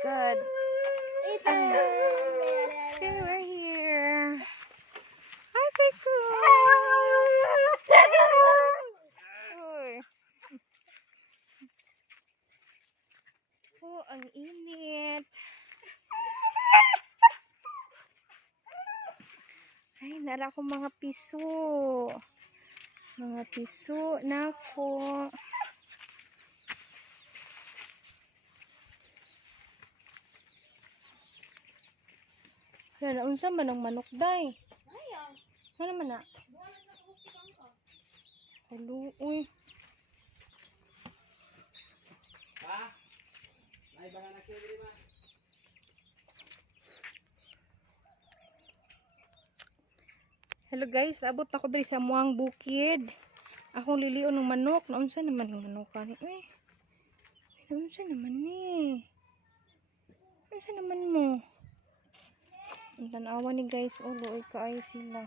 God. Okay, we're here. Hi, Piku. Uy. Oh, ang init. Ay, nara ko mga piso. Mga piso. Nako. Wala, unsa man ang manok, day? Ano man na? Hello, uy. Hello guys, abot ako diri sa muang bukid. Akong lilion ng manok. Naunsa naman ang manok ani? Naunsa naman ni? Naunsa naman mo? Ang tanawa ni guys, oh, luoy kaayo sila.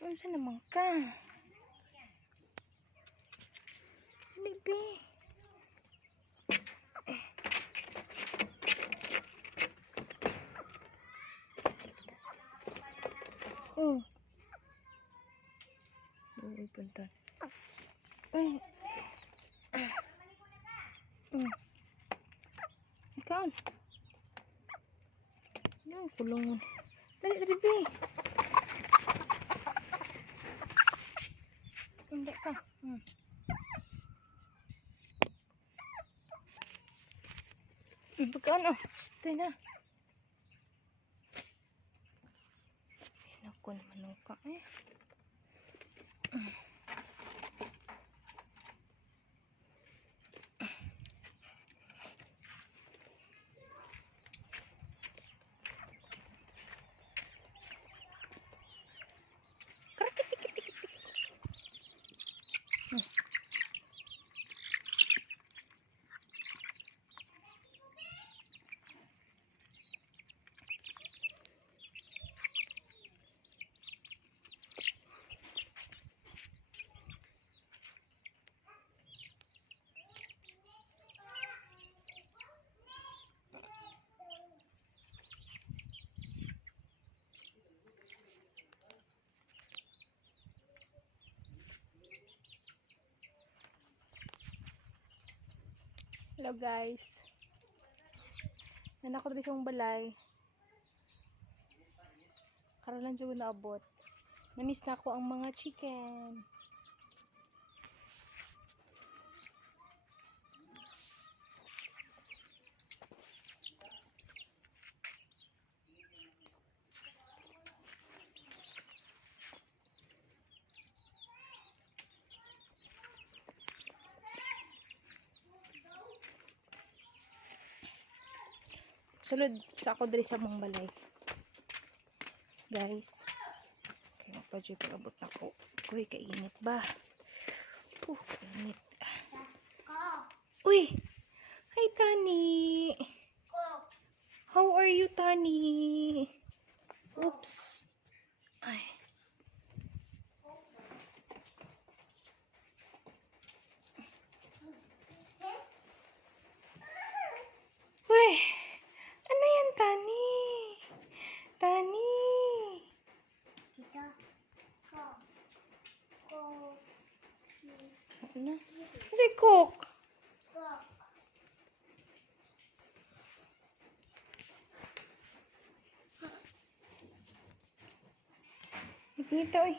Naunsa naman ka? Bibi. Oh. Luoy punta. Ikaw. Yan, kulungan. Dali, Bi. Hindi ka. Pagkaan, oh. Stay na. Pinako naman ka, eh. Hello guys. Nanako diri sa mong balay. Karon lang jud naabot. Namiss na ko ang mga chicken. Sulod sa ako diri sa mong balay. Guys. Kaya pa dyan pag-abot na ko. Uy, kainit ba? Kainit. Uy! Hi, Tani! How are you, Tani? Oops. Ay. Uy! Ano yan, Tani? Tani! Ano? Kasi cook. Dito, eh.